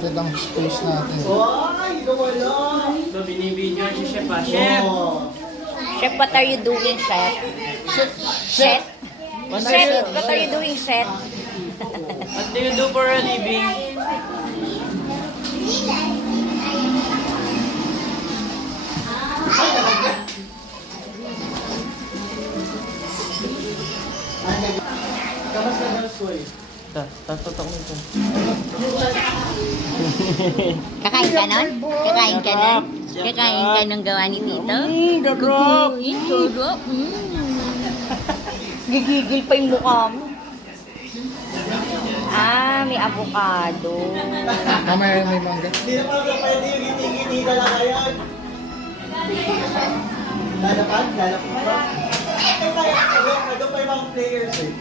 limited ang space natin. Ay, wala. Binibidyo si Chef ha. Chef! Chef, what are you doing, Chef? Chef? Chef, what are you doing, Chef? What do you do for a living? Kamas na daw soy. Tatotok nito. Kakain ka nun? Kakain ka nun? Kakain ka nung gawa ni Tito? Darap! Sarap! Gigigil pa yung mukha mo. Ah, may avocado. Mamaya may mangga. Hindi na pala pwede yung ngiti-ngiti na lang ngayon. Lalapan? Lalapan ba? Ito pa yung mga players eh.